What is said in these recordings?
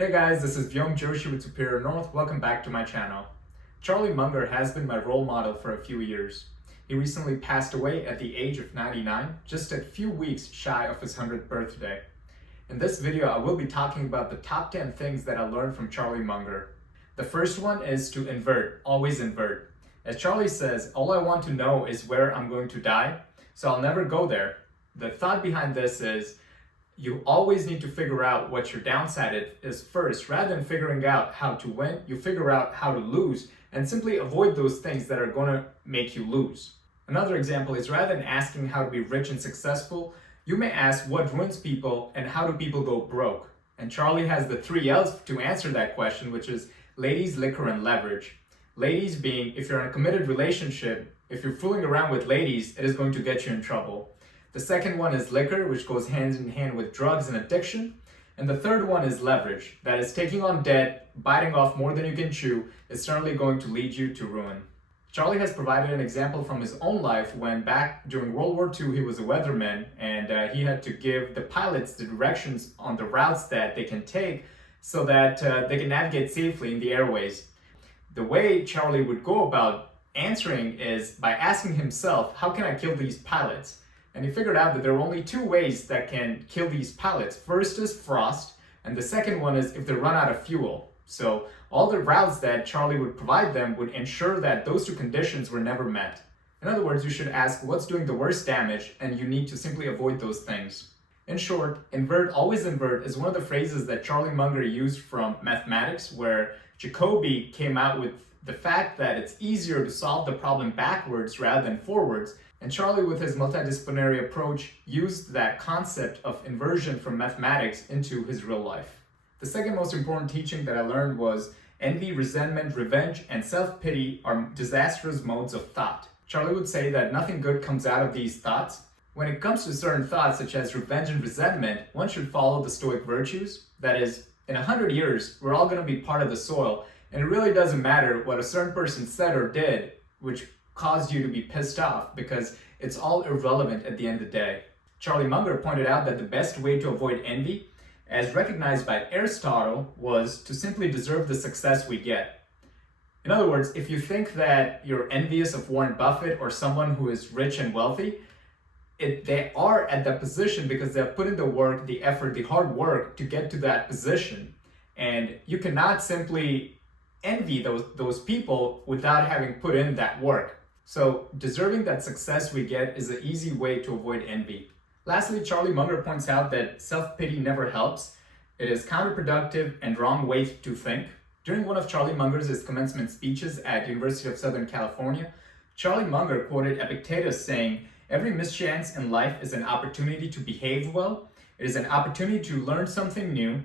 Hey guys, this is Vyom Joshi with Superior North. Welcome back to my channel. Charlie Munger has been my role model for a few years. He recently passed away at the age of 99, just a few weeks shy of his 100th birthday. In this video, I will be talking about the top 10 things that I learned from Charlie Munger. The first one is to invert, always invert. As Charlie says, all I want to know is where I'm going to die, so I'll never go there. The thought behind this is, you always need to figure out what your downside is first. Rather than figuring out how to win, you figure out how to lose and simply avoid those things that are going to make you lose. Another example is rather than asking how to be rich and successful, you may ask what ruins people and how do people go broke. And Charlie has the 3 L's to answer that question, which is ladies, liquor, and leverage. Ladies being, if you're in a committed relationship, if you're fooling around with ladies, it is going to get you in trouble. The second one is liquor, which goes hand in hand with drugs and addiction. And the third one is leverage. That is taking on debt, biting off more than you can chew, is certainly going to lead you to ruin. Charlie has provided an example from his own life when back during World War II he was a weatherman and he had to give the pilots the directions on the routes that they can take so that they can navigate safely in the airways. The way Charlie would go about answering is by asking himself, how can I kill these pilots? And he figured out that there are only 2 ways that can kill these pilots. First is frost, and the second one is if they run out of fuel. So all the routes that Charlie would provide them would ensure that those 2 conditions were never met. In other words, you should ask what's doing the worst damage, and you need to simply avoid those things. In short, invert, always invert is one of the phrases that Charlie Munger used from mathematics, where Jacobi came out with the fact that it's easier to solve the problem backwards rather than forwards. And Charlie, with his multidisciplinary approach, used that concept of inversion from mathematics into his real life. The second most important teaching that I learned was envy, resentment, revenge, and self-pity are disastrous modes of thought. Charlie would say that nothing good comes out of these thoughts. When it comes to certain thoughts such as revenge and resentment, one should follow the Stoic virtues. That is, in 100 years, we're all going to be part of the soil, and it really doesn't matter what a certain person said or did, which caused you to be pissed off, because it's all irrelevant at the end of the day. Charlie Munger pointed out that the best way to avoid envy, as recognized by Aristotle, was to simply deserve the success we get. In other words, if you think that you're envious of Warren Buffett or someone who is rich and wealthy, they are at that position because they have put in the work, the effort, the hard work to get to that position. And you cannot simply envy those people without having put in that work. So deserving that success we get is an easy way to avoid envy. Lastly, Charlie Munger points out that self-pity never helps. It is counterproductive and wrong way to think. During one of Charlie Munger's commencement speeches at University of Southern California, Charlie Munger quoted Epictetus saying, "Every mischance in life is an opportunity to behave well. It is an opportunity to learn something new.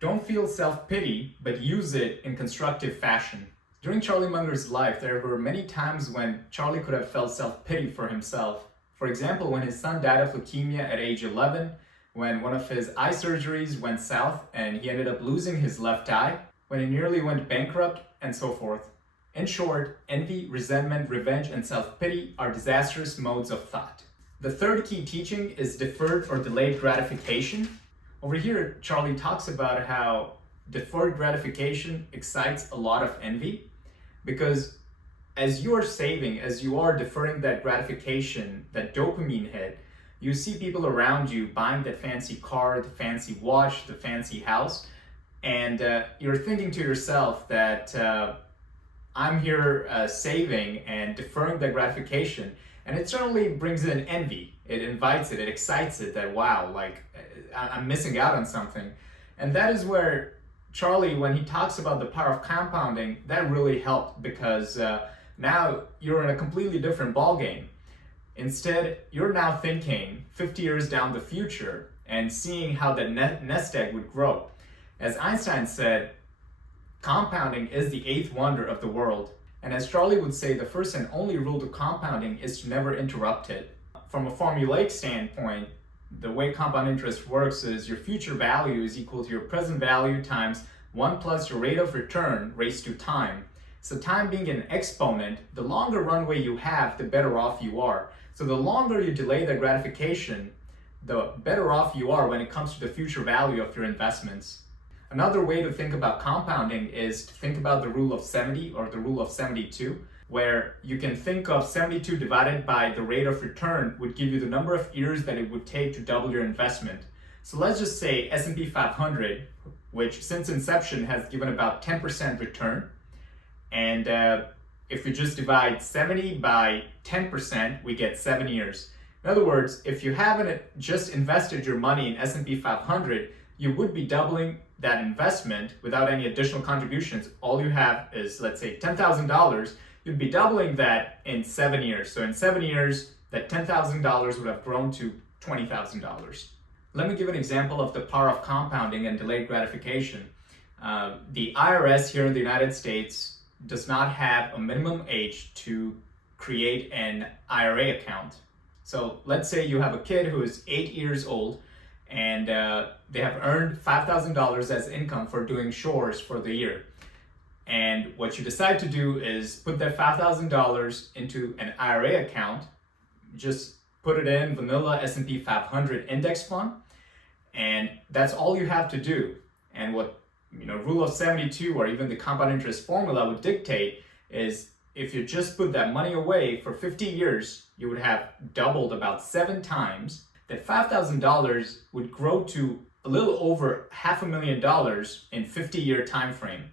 Don't feel self-pity, but use it in constructive fashion." During Charlie Munger's life, there were many times when Charlie could have felt self-pity for himself. For example, when his son died of leukemia at age 11, when one of his eye surgeries went south and he ended up losing his left eye, when he nearly went bankrupt, and so forth. In short, envy, resentment, revenge, and self-pity are disastrous modes of thought. The third key teaching is deferred or delayed gratification. Over here, Charlie talks about how deferred gratification excites a lot of envy, because as you are saving, as you are deferring that gratification, that dopamine hit, you see people around you buying that fancy car, the fancy watch, the fancy house, and you're thinking to yourself that I'm here saving and deferring that gratification, and it certainly brings in envy. It invites it, it excites it, that wow, like I'm missing out on something. And that is where Charlie, when he talks about the power of compounding, that really helped, because now you're in a completely different ballgame. Instead, you're now thinking 50 years down the future and seeing how that nest egg would grow. As Einstein said, compounding is the 8th wonder of the world. And as Charlie would say, the first and only rule to compounding is to never interrupt it. From a formulaic standpoint, the way compound interest works is your future value is equal to your present value times 1 plus your rate of return raised to time. So time being an exponent, the longer runway you have, the better off you are. So the longer you delay the gratification, the better off you are when it comes to the future value of your investments. Another way to think about compounding is to think about the rule of 70 or the rule of 72, where you can think of 72 divided by the rate of return would give you the number of years that it would take to double your investment. So let's just say S&P 500, which since inception has given about 10% return, and if we just divide 70 by 10%, we get 7 years. In other words, if you haven't just invested your money in S&P 500, you would be doubling that investment without any additional contributions. All you have is, let's say, $10,000. You'd be doubling that in 7 years. So in 7 years, that $10,000 would have grown to $20,000. Let me give an example of the power of compounding and delayed gratification. The IRS here in the United States does not have a minimum age to create an IRA account. So let's say you have a kid who is 8 years old and they have earned $5,000 as income for doing chores for the year. And what you decide to do is put that $5,000 into an IRA account, just put it in vanilla S&P 500 index fund, and that's all you have to do. And what rule of 72 or even the compound interest formula would dictate is if you just put that money away for 50 years, you would have doubled about 7 times. That $5,000 would grow to a little over $500,000 in 50-year time frame.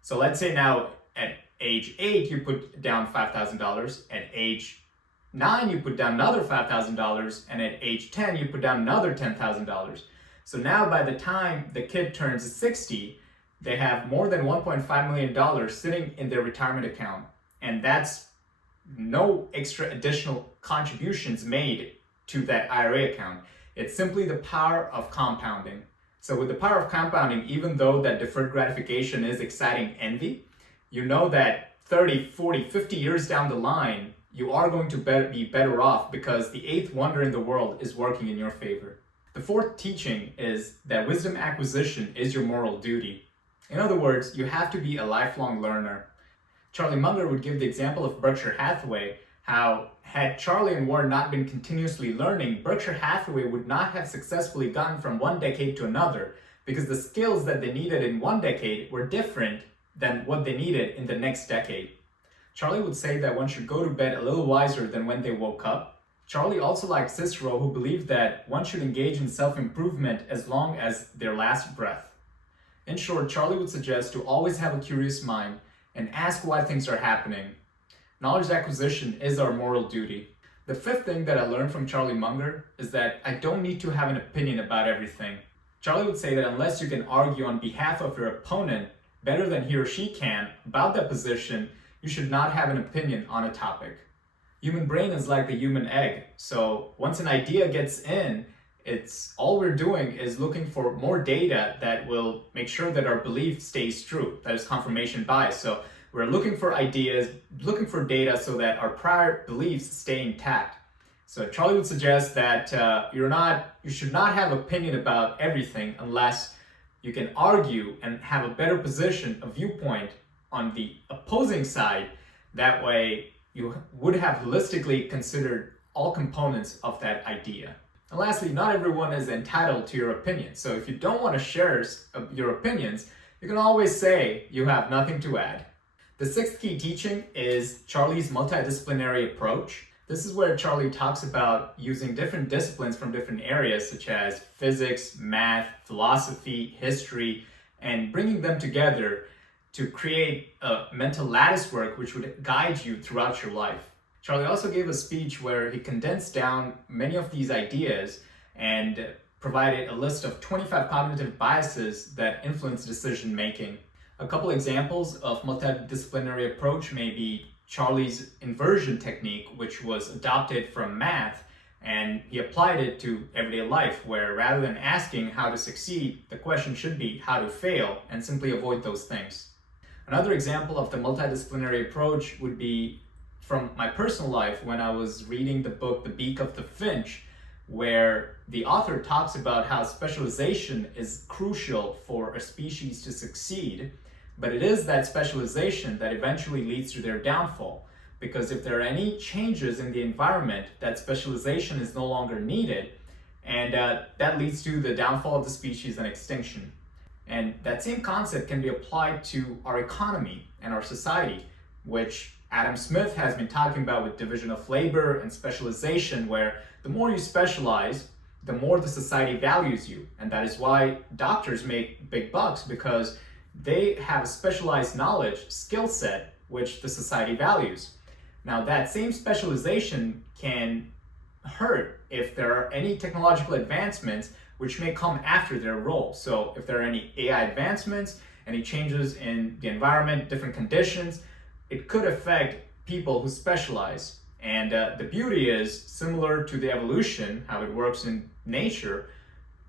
So let's say now at age 8, you put down $5,000. At age 9, you put down another $5,000. And at age 10, you put down another $10,000. So now by the time the kid turns 60, they have more than $1.5 million sitting in their retirement account. And that's no extra additional contributions made to that IRA account. It's simply the power of compounding. So with the power of compounding, even though that deferred gratification is exciting envy, you know that 30, 40, 50 years down the line, you are going to be better off because the eighth wonder in the world is working in your favor. The fourth teaching is that wisdom acquisition is your moral duty. In other words, you have to be a lifelong learner. Charlie Munger would give the example of Berkshire Hathaway, how had Charlie and Warren not been continuously learning, Berkshire Hathaway would not have successfully gone from one decade to another because the skills that they needed in one decade were different than what they needed in the next decade. Charlie would say that one should go to bed a little wiser than when they woke up. Charlie also liked Cicero, who believed that one should engage in self-improvement as long as their last breath. In short, Charlie would suggest to always have a curious mind and ask why things are happening. Knowledge acquisition is our moral duty. The fifth thing that I learned from Charlie Munger is that I don't need to have an opinion about everything. Charlie would say that unless you can argue on behalf of your opponent better than he or she can about that position, you should not have an opinion on a topic. Human brain is like the human egg. So once an idea gets in, it's all we're doing is looking for more data that will make sure that our belief stays true. That is confirmation bias. So we're looking for ideas, looking for data so that our prior beliefs stay intact. So Charlie would suggest that you should not have opinion about everything unless you can argue and have a better position, a viewpoint on the opposing side. That way you would have holistically considered all components of that idea. And lastly, not everyone is entitled to your opinion. So if you don't want to share your opinions, you can always say you have nothing to add. The sixth key teaching is Charlie's multidisciplinary approach. This is where Charlie talks about using different disciplines from different areas such as physics, math, philosophy, history, and bringing them together to create a mental lattice work which would guide you throughout your life. Charlie also gave a speech where he condensed down many of these ideas and provided a list of 25 cognitive biases that influence decision making. A couple examples of multidisciplinary approach may be Charlie's inversion technique, which was adopted from math, and he applied it to everyday life, where rather than asking how to succeed, the question should be how to fail, and simply avoid those things. Another example of the multidisciplinary approach would be from my personal life when I was reading the book The Beak of the Finch, where the author talks about how specialization is crucial for a species to succeed, but it is that specialization that eventually leads to their downfall. Because if there are any changes in the environment, that specialization is no longer needed, and that leads to the downfall of the species and extinction. And that same concept can be applied to our economy and our society, which Adam Smith has been talking about with division of labor and specialization, where the more you specialize, the more the society values you. And that is why doctors make big bucks, because they have a specialized knowledge, skill set, which the society values. Now, that same specialization can hurt if there are any technological advancements which may come after their role. So if there are any AI advancements, any changes in the environment, different conditions, it could affect people who specialize. And the beauty is, similar to the evolution, how it works in nature,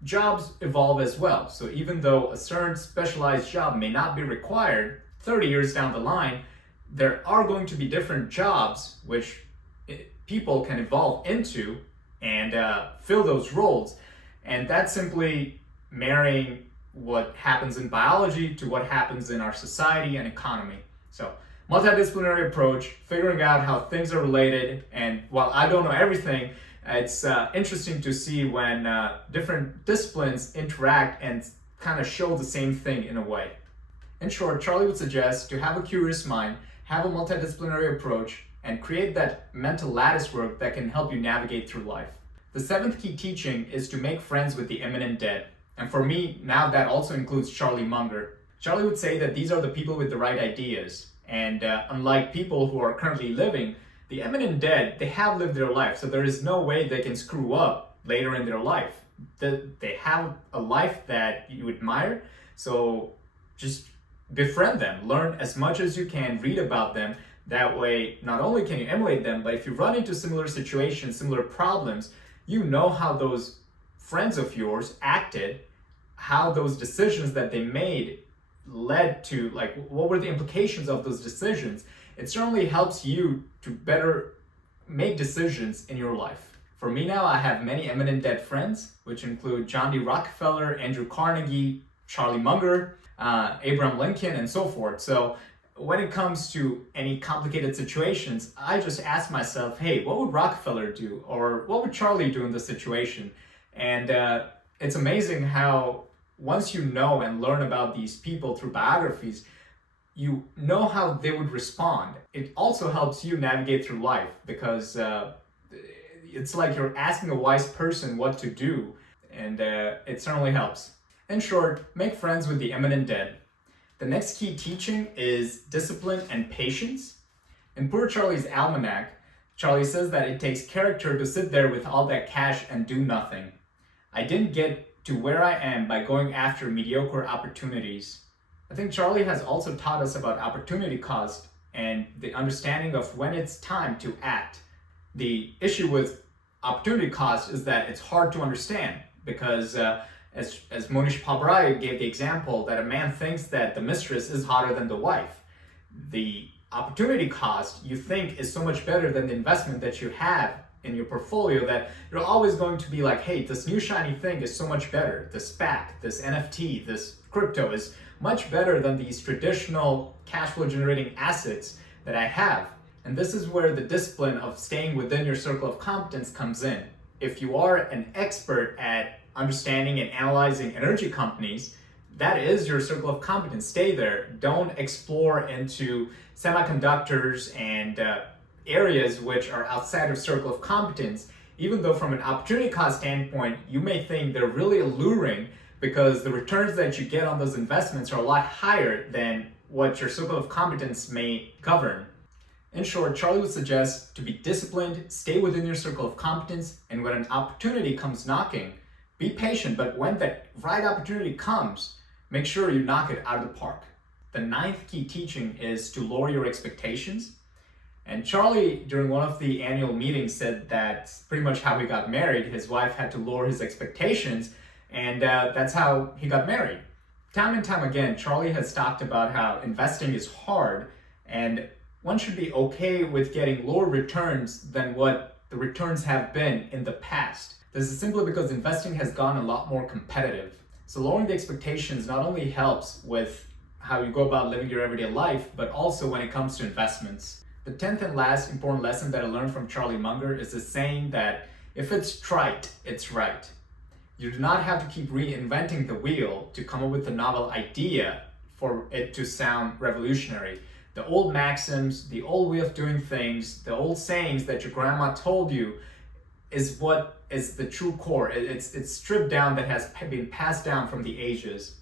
jobs evolve as well. So even though a certain specialized job may not be required, 30 years down the line, there are going to be different jobs which people can evolve into and fill those roles. And that's simply marrying what happens in biology to what happens in our society and economy. So, multidisciplinary approach, figuring out how things are related. And while I don't know everything, it's interesting to see when different disciplines interact and kind of show the same thing in a way. In short, Charlie would suggest to have a curious mind, have a multidisciplinary approach, and create that mental lattice work that can help you navigate through life. The seventh key teaching is to make friends with the eminent dead. And for me, now that also includes Charlie Munger. Charlie would say that these are the people with the right ideas. And unlike people who are currently living, the eminent dead, they have lived their life. So there is no way they can screw up later in their life. They have a life that you admire. So just befriend them, learn as much as you can, read about them. That way, not only can you emulate them, but if you run into similar situations, similar problems, you know how those friends of yours acted, how those decisions that they made led to, like, what were the implications of those decisions. It certainly helps you to better make decisions in your life. For me now, I have many eminent dead friends, which include John D. Rockefeller, Andrew Carnegie, Charlie Munger, Abraham Lincoln, and so forth. So when it comes to any complicated situations, I just ask myself, hey, what would Rockefeller do? Or what would Charlie do in this situation? And it's amazing how once you know and learn about these people through biographies, you know how they would respond. It also helps you navigate through life, because it's like you're asking a wise person what to do, and it certainly helps. In short, make friends with the eminent dead. The next key teaching is discipline and patience. In Poor Charlie's Almanac, Charlie says that it takes character to sit there with all that cash and do nothing. I didn't get to where I am by going after mediocre opportunities. I think Charlie has also taught us about opportunity cost and the understanding of when it's time to act. The issue with opportunity cost is that it's hard to understand, because as Monish Pabrai gave the example, that a man thinks that the mistress is hotter than the wife. The opportunity cost you think is so much better than the investment that you have in your portfolio, that you're always going to be like, hey, this new shiny thing is so much better. This SPAC, this NFT, this crypto is much better than these traditional cash flow generating assets that I have. And this is where the discipline of staying within your circle of competence comes in. If you are an expert at understanding and analyzing energy companies, that is your circle of competence. Stay there. Don't explore into semiconductors and areas which are outside of circle of competence, even though from an opportunity cost standpoint, you may think they're really alluring, because the returns that you get on those investments are a lot higher than what your circle of competence may govern. In short, Charlie would suggest to be disciplined, stay within your circle of competence, and when an opportunity comes knocking, be patient, but when that right opportunity comes, make sure you knock it out of the park. The ninth key teaching is to lower your expectations. And Charlie, during one of the annual meetings, said that's pretty much how he got married. His wife had to lower his expectations, and that's how he got married. Time and time again, Charlie has talked about how investing is hard, and one should be okay with getting lower returns than what the returns have been in the past. This is simply because investing has gone a lot more competitive. So lowering the expectations not only helps with how you go about living your everyday life, but also when it comes to investments. The 10th and last important lesson that I learned from Charlie Munger is the saying that if it's trite, it's right. You do not have to keep reinventing the wheel to come up with a novel idea for it to sound revolutionary. The old maxims, the old way of doing things, the old sayings that your grandma told you is what is the true core. It's stripped down, that has been passed down from the ages.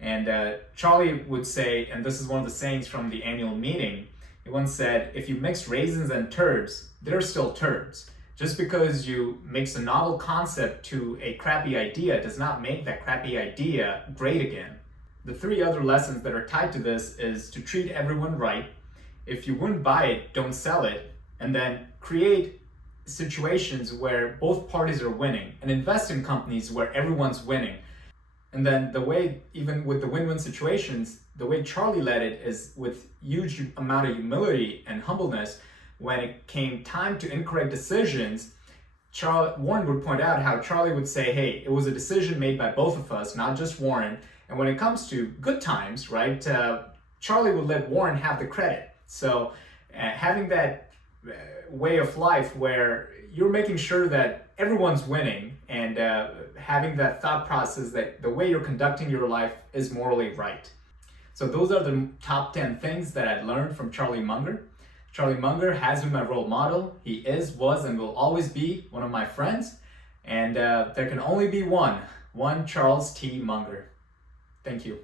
And Charlie would say, and this is one of the sayings from the annual meeting, he once said, if you mix raisins and turds, they're still turds. Just because you mix a novel concept to a crappy idea does not make that crappy idea great again. The three other lessons that are tied to this is to treat everyone right. If you wouldn't buy it, don't sell it. And then create situations where both parties are winning and invest in companies where everyone's winning. And then the way, even with the win-win situations, the way Charlie led it is with huge amount of humility and humbleness. When it came time to incorrect decisions, Warren would point out how Charlie would say, hey, it was a decision made by both of us, not just Warren. And when it comes to good times, right, Charlie would let Warren have the credit. So having that way of life where you're making sure that everyone's winning and having that thought process that the way you're conducting your life is morally right. So those are the top 10 things that I learned from Charlie Munger. Charlie Munger has been my role model. He is, was, and will always be one of my friends. And there can only be one Charles T. Munger. Thank you.